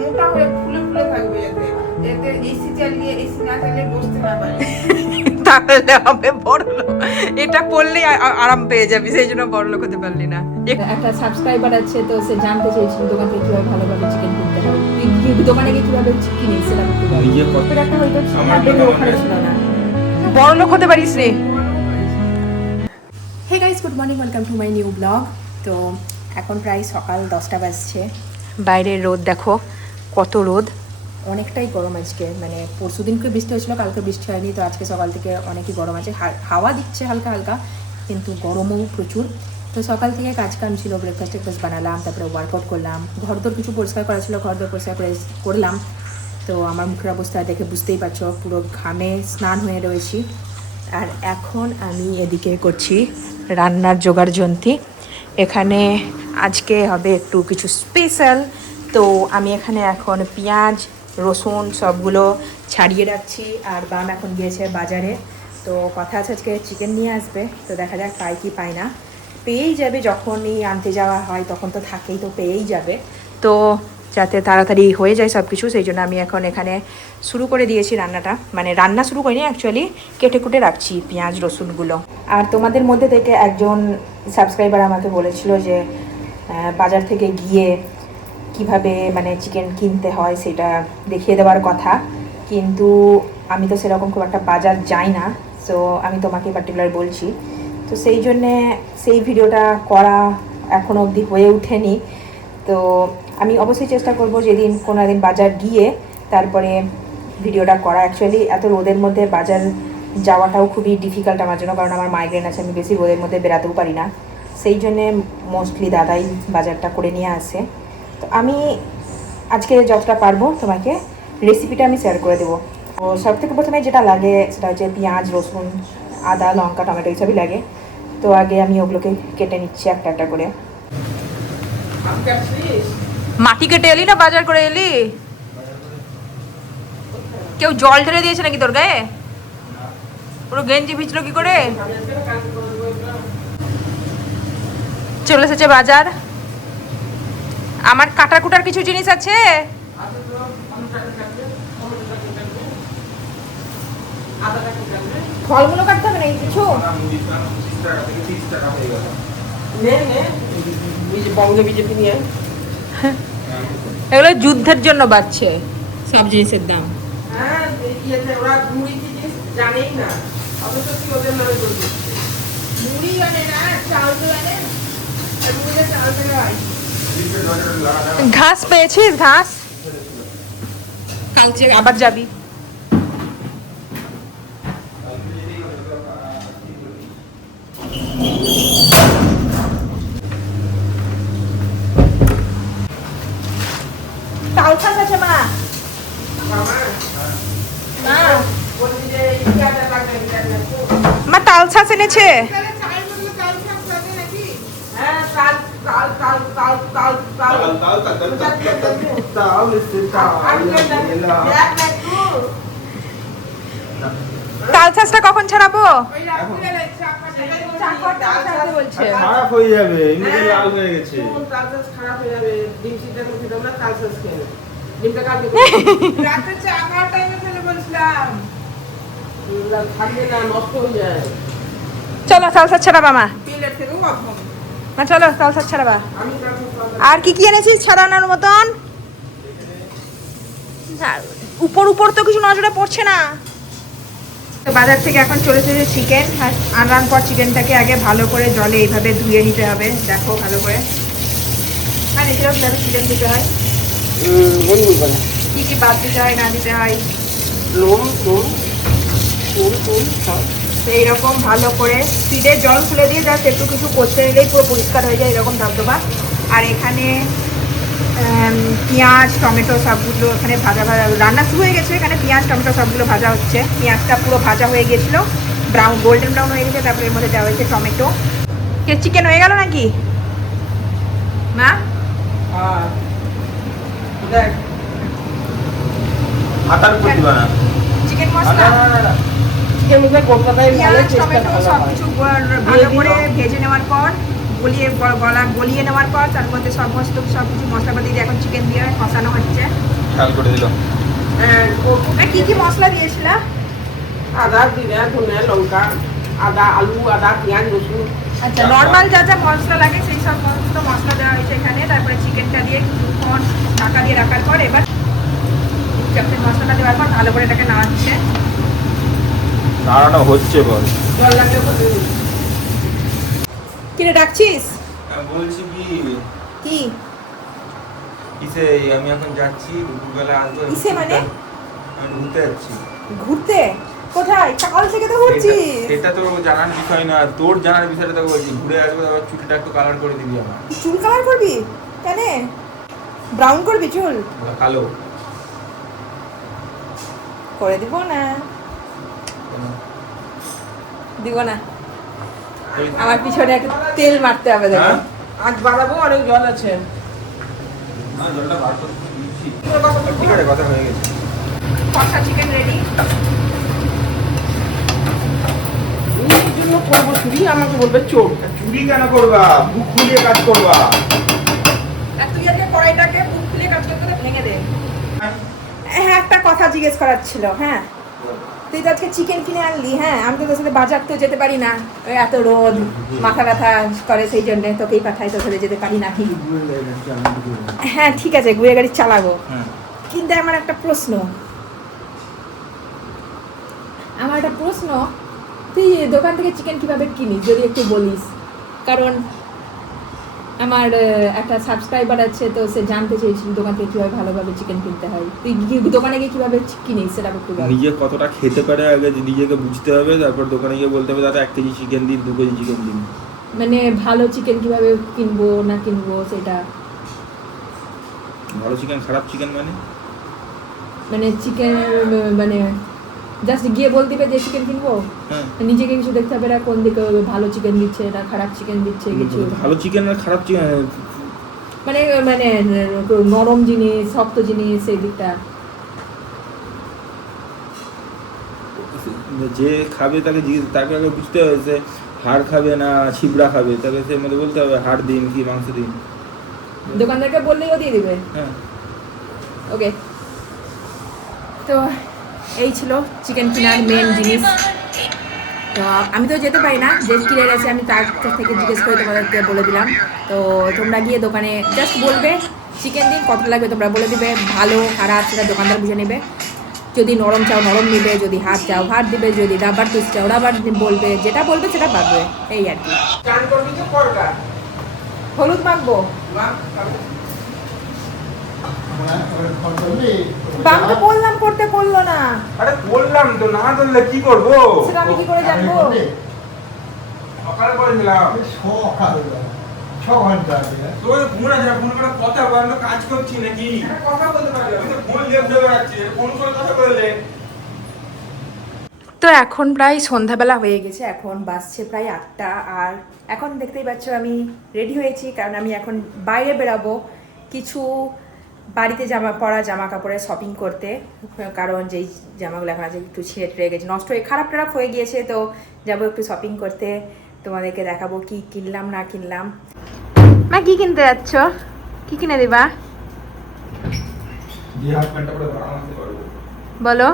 মোটা হয়ে ফুলে ফুলে থাকবে, এতে এতে এসি চালিয়ে এসি না চালিয়ে বসতে না পারে। তাহলে হবে বড়লোক। এটা পড়লে আরাম পেয়ে যাবি, সেই জন্য বড়লোক হতে পারলি না। একটা সাবস্ক্রাইবার আছে, তো সে জানতে চেয়েছিল দোকান থেকে কিভাবে ভালোভাবে চিকেন কিনতে হয়, দোকানে গিয়ে কিভাবে কিনে সেটা করতে পারবে। একটা হয়তো ওখানে ছিল না। বড়লোক হতে পারিস রে। Hey guys, good morning, welcome to my new blog. তো এখন প্রায় সকাল 10টা বাজছে। বাইরের রোদ দেখো, কত রোদ। অনেকটাই গরম আজকে, মানে পরশু দিনকে বৃষ্টি হয়েছিল, কালকে বৃষ্টি হয়নি, তো আজকে সকাল থেকে অনেকই গরম আছে। হাওয়া দিচ্ছে হালকা হালকা, কিন্তু গরমও প্রচুর। তো সকাল থেকে কাজ কাম ছিল, ব্রেকফাস্ট বানালাম, তারপরে ওয়ার্কআউট করলাম, ঘরদোর কিছু পরিষ্কার করা ছিল, ঘরদোর পরিষ্কার করলাম। তো আমার মুখের অবস্থা দেখে বুঝতেই পারছো, পুরো ঘামে স্নান হয়ে রয়েছি। আর এখন আমি এদিকে করছি রান্নার জোগাড় যন্ত্রী। এখানে আজকে হবে একটু কিছু স্পেশাল, তো আমি এখানে এখন পেঁয়াজ রসুন সবগুলো ছাড়িয়ে রাখছি। আর বাম এখন গিয়েছে বাজারে, তো কথা আছে আজকে চিকেন নিয়ে আসবে, তো দেখা যাক পাই কি পাই না। পেয়েই যাবে, যখনই আনতে যাওয়া হয় তখন তো থাকেই, তো পেয়েই যাবে। তো যাতে তাড়াতাড়ি হয়ে যায় সব কিছু, সেই জন্য আমি এখন এখানে শুরু করে দিয়েছি রান্নাটা। মানে রান্না শুরু করিনি, অ্যাকচুয়ালি কেটে কুটে রাখছি পেঁয়াজ রসুনগুলো। আর তোমাদের মধ্যে থেকে একজন সাবস্ক্রাইবার আমাকে বলেছিল যে বাজার থেকে গিয়ে কিভাবে মানে চিকেন কিনতে হয় সেটা দেখিয়ে দেওয়ার কথা, কিন্তু আমি তো সেরকম খুব একটা বাজার যাই না, সো আমি তোমাকে পার্টিকুলার বলছি। তো সেই জন্যে সেই ভিডিওটা করা এখনও অবধি হয়ে ওঠেনি। তো আমি অবশ্যই চেষ্টা করব যেদিন কোনো একদিন বাজার গিয়ে তারপরে ভিডিওটা করা। অ্যাকচুয়ালি এত রোদের মধ্যে বাজার যাওয়াটাও খুবই ডিফিকাল্ট আমার জন্য, কারণ আমার মাইগ্রেন আছে, আমি বেশি রোদের মধ্যে বেরাতেও পারি না। সেই জন্যে মোস্টলি দাদাই বাজারটা করে নিয়ে আসে। তো আমি আজকে যতটা পারবো তোমাকে রেসিপিটা আমি শেয়ার করে দেবো। তো সব থেকে প্রথমে যেটা লাগে সেটা হচ্ছে পেঁয়াজ রসুন আদা লঙ্কা টমেটো এইসবই লাগে। তো আগে আমি ওগুলোকে কেটে নিচ্ছি একটা একটা করে। মাটি কেটে এলি না বাজার করে এলি? কেউ জল ঢেলে দিয়েছে নাকি তোর গায়ে? পুরো গেঞ্জি ভিজলো কি করে? চলে এসেছে বাজার। আমার কাটার কুটার কিছু জিনিস আছে। ফলগুলো কাটতে হবে না কিছু? এগুলো যুদ্ধের জন্য বাড়ছে সব জিনিসের দাম। হ্যাঁ, ওরা মুড়ি জিনিস জানেই না, অথচ কি ওদের নামে করে দিচ্ছে। মুড়ি আনে না, চাল তো আনে, আর মুড়িটা চাল থেকে হয়। ঘাস পেয়েছিস? ঘাস কালকে আবার যাবি। তাল শাক আছে মা? না মা তাল ছাঁচ এনেছে। তাল ছাঁচটা কখন ছাড়াবো? খারাপ হয়ে যাবে, এমনিতে লাল হয়ে গেছে। খারাপ হয়ে যাবে, ডিম সিদ্ধ করে খেতে হবে না, কাল শেষ খেয়ে নেবে। ডিমটা কালকে রাতে চা খাওয়ার টাইমে ফেলে বলছিলাম, থাকবে না, নষ্ট হয়ে যায়। চলো তাল ছাঁচ ছাড়াবা মা। পিলের থেকেও কখন মা চলো তাল ছাঁচ ছাড়াবা। আমি কাল আর কি কি এনেছিস ছাড়ানোর মতন? উপর উপর তো কিছু নজরে পড়ছে না। তো বাজার থেকে এখন চলে এসেছে চিকেন। আনার পর চিকেনটাকে আগে ভালো করে জলে এইভাবে ধুয়ে নিতে হবে। দেখো ভালো করে, হ্যাঁ নিজেরাও যাবে চিকেন দিতে হয়, কি কি বাদ দিতে হয় না দিতে হয়, নুন নুন নুন নুন সব তো এইরকম ভালো করে স্পিডে জল খুলে দিয়ে জাস্ট একটু কিছু করতে নিলেই পুরো পরিষ্কার হয়ে যায় এরকম ধবধবা। আর এখানে পেঁয়াজ টমেটো সবগুলো এখানে ভাজা ভাজা রান্না শুরু হয়ে গেছে। এখানে পেঁয়াজ টমেটো সবগুলো ভাজা হচ্ছে। পেঁয়াজটা পুরো ভাজা হয়ে গেছিলো, ব্রাউন গোল্ডেন ব্রাউন হয়ে গেছে। তারপরে এর মধ্যে দেওয়া হয়েছে টমেটো। চিকেন হয়ে গেল নাকি মা? দেখ আটার উপর দিবা না। চিকেন মশলা চিকেনটা কলকাতায় ভালো পেঁয়াজ চেষ্টা টমেটো ভালো সব হয়। কিছু ভালো করে ভেজে নেওয়ার পর গলিয়ে নেওয়ার পর তার মধ্যে সব কিছু মশলাপাতি দিয়ে এখন চিকেন দিয়ে কষানো হচ্ছে। খেয়াল করে দিল। হ্যাঁ, কি কি মশলা দিয়েছিলা? আদা, জিরা, ধনে, লঙ্কা, আদা, আলু, আদা, পেঁয়াজ, রসুন। আচ্ছা, নর্মাল যা যা মশলা লাগে সেই সব সমস্ত মশলা দেওয়া হয়েছে এখানে। তারপরে চিকেনটা দিয়ে কিছুক্ষণ ঢাকা দিয়ে রাখার পর এবার চাপতে মশলাটা দেওয়ার পর ভালো করে এটাকে নাড়াচ্ছে। নাড়ানো হচ্ছে বল। জল লাগলে বলে দিবি। কিরে ডাকছিস? বলছি কি কি কিসে আমি এখন যাচ্ছি দুপুরবেলা আসবো। কিসে মানে? আমি ঘুরতে যাচ্ছি। ঘুরতে? কোথায়? সকাল থেকে তো ঘুরছিস। এটা তো জানার বিষয় না, তোর জানার বিষয়টা তো বলছি। ঘুরে আসবো, আবার চুলটা একটু কালার করে দিবি আমার। চুল কালার করবি? কেন? ব্রাউন করবি চুল? কালো করে দিব না। দিব না, আমার পিছনে একটু তেল মারতে হবে দেখো। হ্যাঁ? আজ বাড়াবো, অনেক জল আছে। না, জলটা বার করে দিচ্ছি। ঠিক আছে, কথা হয়ে গেছে। কষা চিকেন রেডি। এই জন্য করবো চুরি, আমাকে বলবে চোর। চুরি কেন করবা? বুক খুলিয়ে কাজ করবা। আর তুই আজকে কড়াইটাকে মুখ খুলে কাজ করতে করতে ভেঙে দে। হ্যাঁ, একটা কথা জিজ্ঞেস করার ছিল। হ্যাঁ, তুই তো আজকে চিকেন কিনে আনলি। হ্যাঁ, আমি তো তোর সাথে বাজার তো যেতে পারি না, ওই এত রোদ, মাথা ব্যথা করে, সেই জন্য তোকেই পাঠাই, তোর সাথে যেতে পারি না। কি? হ্যাঁ ঠিক আছে, ঘুরে গাড়ি চালাবো। কিন্তু আমার একটা প্রশ্ন, তুই দোকান থেকে চিকেন কিভাবে কিনিস যদি একটু বলিস? কারণ আমার একটা সাবস্ক্রাইবার আছে, তো সে জানতে চেয়েছিল দোকান থেকে কিভাবে ভালোভাবে চিকেন কিনতে হয়। তুই দোকানে গিয়ে কিভাবে কিনিস সেটা একটু বল। নিজে কতটা খেতে পারে আগে নিজেকে বুঝতে হবে, তারপর দোকানে গিয়ে বলতে হবে দাদা 1 কেজি চিকেন দিন, 2 কেজি চিকেন দিন। মানে ভালো চিকেন কিভাবে কিনবো না কিনবো সেটা? ভালো চিকেন খারাপ চিকেন মানে চিকেন মানে জাস্ট গিয়ে বল দিবে যে চিকেন কিনবো, হ্যাঁ, নিজেকে কিছু দেখতে হবে না কোন দিকে ভালো চিকেন দিচ্ছে না খারাপ চিকেন দিচ্ছে কিছু? ভালো চিকেন আর খারাপ চিকেন মানে মানে নরম জিনিস, শক্ত জিনিস, সেই দিকটা। যে খাবে তাকে আগে বুঝতে হবে যে হাড় খাবে না ছিবড়া খাবে, তাকে সে মধ্যে বলতে হবে হাড় দিন কি মাংস দিন। দোকানদারকে বললেই ও দিয়ে দিবে। হ্যাঁ, ওকে, তো এই ছিল চিকেন কেনার মেন জিনিস। তো আমি তো যেতে পারি না, যে কিনে গেছে আমি তার কাছ থেকে জিজ্ঞেস করে তোমাদেরকে বলে দিলাম। তো তোমরা গিয়ে দোকানে জাস্ট বলবে চিকেন দিন, কত লাগবে তোমরা বলে দিবে, ভালো খারাপ সেটা দোকানদার বুঝে নেবে। যদি নরম চাও নরম নেবে, যদি হাত চাও হাত দিবে, যদি রাবার পিস চাও রাবার বলবে, যেটা বলবে সেটা পাবে। এই আর কি। চান করবি তো করগা। হলুদ মাখবো? বামকে বললাম করতে, করলো না। আরে বললাম তো, না বললে কি করবো? সেটা আমি কি করে জানবো? সকালে বলেছিলাম। তোর ফোন আছে না, ফোন করে কথা বল, আমি তো কাজ করছি নাকি? কথা বলতে পারবি আমি তো ফোন দিয়ে ঘুরে বেড়াচ্ছি, ফোন করে কথা বললে। তো এখন প্রায় সন্ধ্যাবেলা হয়ে গেছে, এখন বাজছে প্রায় 8টা। আর এখন দেখতেই পাচ্ছ আমি রেডি হয়েছি, কারণ আমি এখন বাইরে বেরাবো কিছু বাড়িতে জামা কাপড়ের শপিং করতে। কারণ যেই জামাগুলো এখন আছে একটু ছিঁড়ে গেছে, নষ্ট হয়ে খারাপ হয়ে গিয়েছে, তো যাবো একটু শপিং করতে, তোমাদেরকে দেখাবো কি কিনলাম না কিনলাম। মা কি কিনতে যাচ্ছ? কি কিনে দিবা বলো?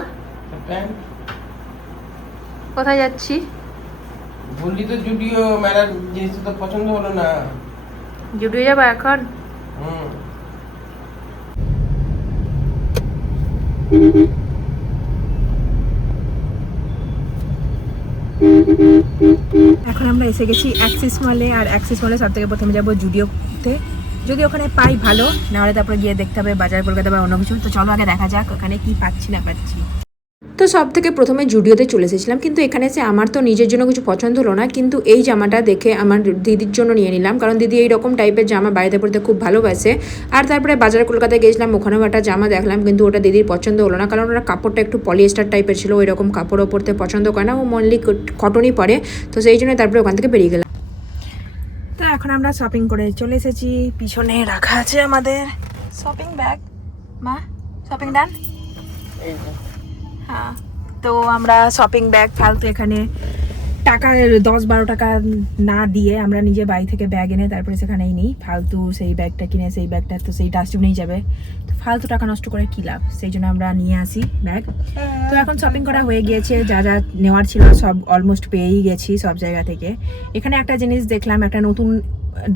কোথায় যাচ্ছি? বললি তো জুডিও মেলার জিনিস তো পছন্দ হলো না। জুডিও যাবো এখন? এখন আমরা এসে গেছি অ্যাক্সিস মলে, আর অ্যাক্সিস মলে সব থেকে প্রথমে যাবো জুডিওতে। যদি ওখানে পাই ভালো, নাহলে তারপরে গিয়ে দেখতে হবে বাজার কলকাতা বা অন্য কিছু। তো চলো আগে দেখা যাক ওখানে কি পাচ্ছি না পাচ্ছি। তো সব থেকে প্রথমে জুডিওতে চলে এসেছিলাম, কিন্তু এখানে এসে আমার তো নিজের জন্য কিছু পছন্দ হলো না, কিন্তু এই জামাটা দেখে আমার দিদির জন্য নিয়ে নিলাম, কারণ দিদি এইরকম টাইপের জামা বাড়িতে পরতে খুব ভালোবাসে। আর তারপরে বাজার কলকাতায় গেছিলাম, ওখানেও একটা জামা দেখলাম, কিন্তু ওটা দিদির পছন্দ হলো না, কারণ ওটা কাপড়টা একটু পলিয়েস্টার টাইপের ছিল, ওই রকম কাপড়ও পরতে পছন্দ করে না, ও মনলি কটনই পরে। তো সেই জন্য তারপরে ওখান থেকে বেরিয়ে গেলাম। তো এখন আমরা শপিং করে চলে এসেছি, পিছনে রাখা আছে আমাদের শপিং ব্যাগ। মা শপিং ডান? হ্যাঁ, তো আমরা শপিং ব্যাগ ফালতু এখানে টাকা 10-12 টাকা না দিয়ে আমরা নিজে বাড়ি থেকে ব্যাগ এনে তারপরে সেখানেই নিই, ফালতু সেই ব্যাগটা কিনে সেই ব্যাগটা তো সেই ডাস্টবিনেই যাবে, তো ফালতু টাকা নষ্ট করে কী লাভ, সেই জন্য আমরা নিয়ে আসি ব্যাগ। তো এখন শপিং করা হয়ে গিয়েছে, যা যা নেওয়ার ছিল সব অলমোস্ট পেয়েই গেছি সব জায়গা থেকে। এখানে একটা জিনিস দেখলাম, একটা নতুন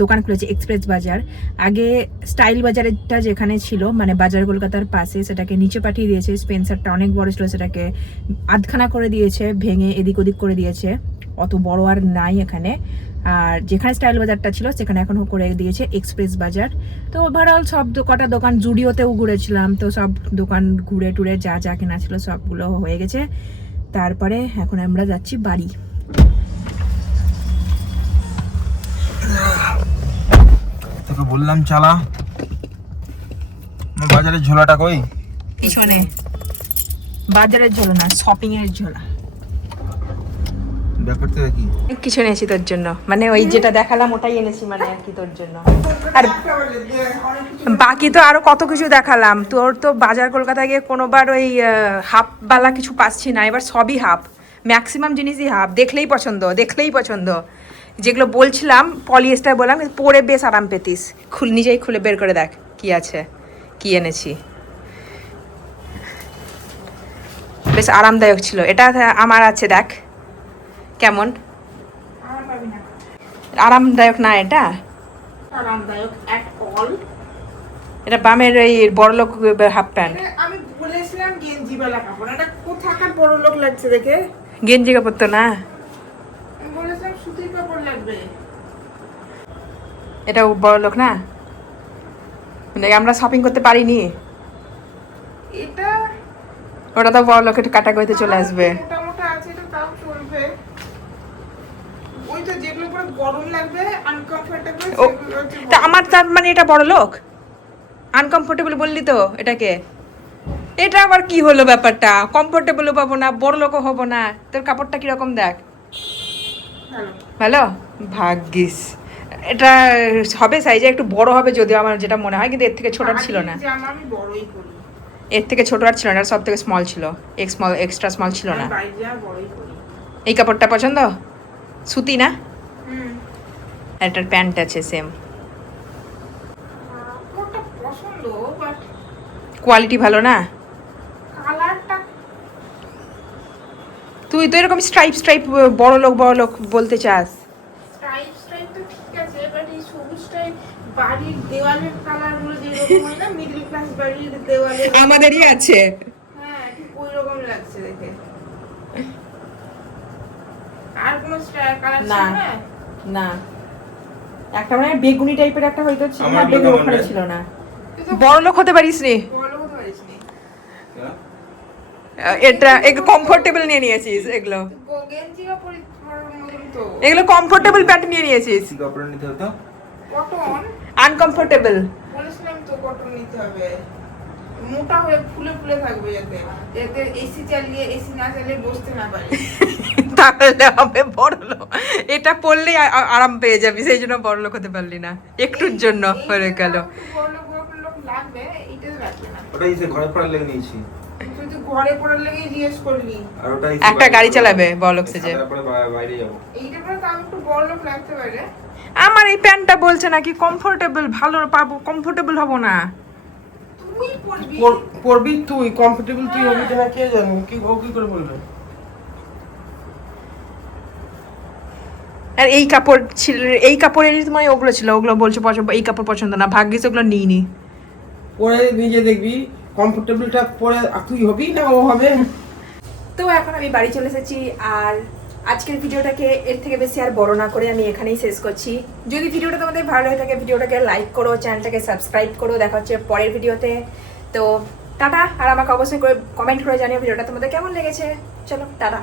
দোকান খুলেছে এক্সপ্রেস বাজার। আগে স্টাইল বাজারটা যেখানে ছিল মানে বাজার কলকাতার পাশে, সেটাকে নিচে পাঠিয়ে দিয়েছে। স্পেন্সারটা অনেক বড় ছিল, সেটাকে আধখানা করে দিয়েছে, ভেঙে এদিক ওদিক করে দিয়েছে, অত বড় আর নাই এখানে। আর যেখানে স্টাইল বাজারটা ছিল সেখানে এখন করে দিয়েছে এক্সপ্রেস বাজার। তো ওভারঅল সব কটা দোকান, জুডিওতেও ঘুরেছিলাম, তো সব দোকান ঘুরে টুরে যা যা কেনা ছিল সবগুলো হয়ে গেছে। তারপরে এখন আমরা যাচ্ছি বাড়ি। তোকে বললাম চালা, বাজারের ঝোলাটা কই? পিছনে বাজারের ঝোলা না, শপিং এর ঝোলা। ব্যাপারটা কি? কিছু এনেছি তোর জন্য, মানে ওই যেটা দেখালাম ওটাই এনেছি মানে আর কি তোর জন্য। আর বাকি তো আরো কত কিছু দেখালাম, তোর তো বাজার কলকাতায় গিয়ে কোনোবার ওই হাফবালা কিছু পাচ্ছি না, এবার সবই হাফ, ম্যাক্সিমাম জিনিসই হাফ। দেখলেই পছন্দ। যেগুলো বলছিলাম পলিয়েস্টার বললাম, কিন্তু পরে বেশ আরাম পেতিস। নিজেই খুলে বের করে দেখ কি আছে, কি এনেছি। বেশ আরামদায়ক ছিল এটা, আমার আছে দেখ কেমন আরামদায়ক না, এটা আরামদায়ক এট অল। এটা বামের এই বড়লোক হাফ প্যান্ট। আমি বলেছিলাম গেঞ্জিওয়ালা কাপড়, এটা কোথাকার বড় লোক লাগছে দেখে। গেঞ্জি কাপড় তো না, আমি বলেছিলাম সুতির কাপড় লাগবে। এটা বড়লোক না, মানে আমরা শপিং করতে পারিনি। এটা ওটা তো বড়লোক, একটু কাটাগড়িতে চলে আসবে। মোটা মোটা আছে, এটা তাও চলবে। ওই তো যেগুলো পুরো গরম লাগবে, আনকমফোর্টেবল, ও, সেগুলো হচ্ছে তা আমার তার মানে এটা বড়লোক আনকমফোর্টেবল বললি তো এটাকে। এটা আবার কি হলো ব্যাপারটা, কমফোর্টেবলও পাবো না, বড়লোকও হবো না। তোর কাপড়টা কিরকম দেখ, ভালো। ভালো, ভাগ্যিস। এটা হবে সাইজে একটু বড় হবে যদিও আমার যেটা মনে হয়, কিন্তু এর থেকে ছোট আর ছিল না, জামা আমি বড়ই করি, এর থেকে ছোট আর ছিল না, সব থেকে স্মল ছিল, এক্সট্রা স্মল ছিল না। বাইরে যা বড়ই করি। এই কাপড়টা পছন্দ, সুতি না, হুম, আর এটার প্যান্ট আছে সেম, কাপড়টা পছন্দ, বাট কোয়ালিটি ভালো না। কালারটা তুই তো এরকম স্ট্রাইপ বড় লোক বলতে চাস। স্ট্রাইপ তো ঠিক আছে, বাট এই সবুজ টাইপ বাড়ির দেওয়ালের কালার গুলো যেরকম হয় না, মিডল ক্লাস বাড়ির দেওয়ালের, আমাদেরই আছে। হ্যাঁ ঠিক ওই রকম লাগছে দেখে। আর কোনো কালার না। ছিল না? না, একটা মানে বেগুনি টাইপের একটা হয়তো ছিল না, আমার বেগুনি কেমন ওখানে রে? ছিল না। তুই তো বড় লোক হতে পারিস নি, বড় হতে পারিস নি। এটা কমফোর্টেবল নিয়ে নিয়েছিস, এগুলো গেঞ্জি কাপড় মতন তো। এগুলো কমফোর্টেবল প্যান্ট নিয়ে নিয়েছিস, কি কাপড় নিতে হতো? Cotton uncomfortable. বলেছিলাম তো, কটন নিতে হবে, মোটা হয়ে ফুলে ফুলে থাকবে, যাতে যাতে এসি চালিয়ে এসি না চালিয়ে বসতে না পারি। তাহলে হবে বড় লোক, এটা পরলেই আরাম পেয়ে যাবি, সেই জন্য বড় লোক হতে পারলি না, একটুর জন্য হয়ে গেল। বড় লোক লাগবে, এইটা লাগবে না। ওটাই সে ঘরে পড়ার লেগে নিয়েছি। তুই তো ঘরে পড়ার লেগেই জিজ্ঞেস করলি। আর ওটাই একটা গাড়ি চালাবে বড় লোক সেজে। তারপরে বাইরে যাবো। এইটা পরে তো আমি একটু বড় লোক লাগতে পারে। আমার এই প্যান্টটা বলছে নাকি কমফোর্টেবল, ভালো পাবো, কমফোর্টেবল হব না। তুই পড়বি, পড়বি তুই, কমফোর্টেবল তুই হবি কিনা কে জানে, কি ও কি করে বলবে? আর এই কাপড় ছিল, এই কাপড়েরই তোমার ওগুলো ছিল, ওগুলো বলছো পছন্দ, এই কাপড় পছন্দ না, ভাগ্যিস ওগুলো নিইনি। পরে নিজে দেখবি কমফোর্টেবলটা পরে তুই হবি না ও হবে। তো এখন আমি বাড়ি চলে এসেছি, আর আজকের ভিডিওটাকে এর থেকে বেশি আর বড় না করে আমি এখানেই শেষ করছি। যদি ভিডিওটা তোমাদের ভালো হয়ে থাকে ভিডিওটাকে লাইক করো, চ্যানেলটাকে সাবস্ক্রাইব করো। দেখা হচ্ছে পরের ভিডিওতে। তো টাটা, আর আমাকে অবশ্যই করে কমেন্ট করে জানিও ভিডিওটা তোমাদের কেমন লেগেছে। চলো টাটা।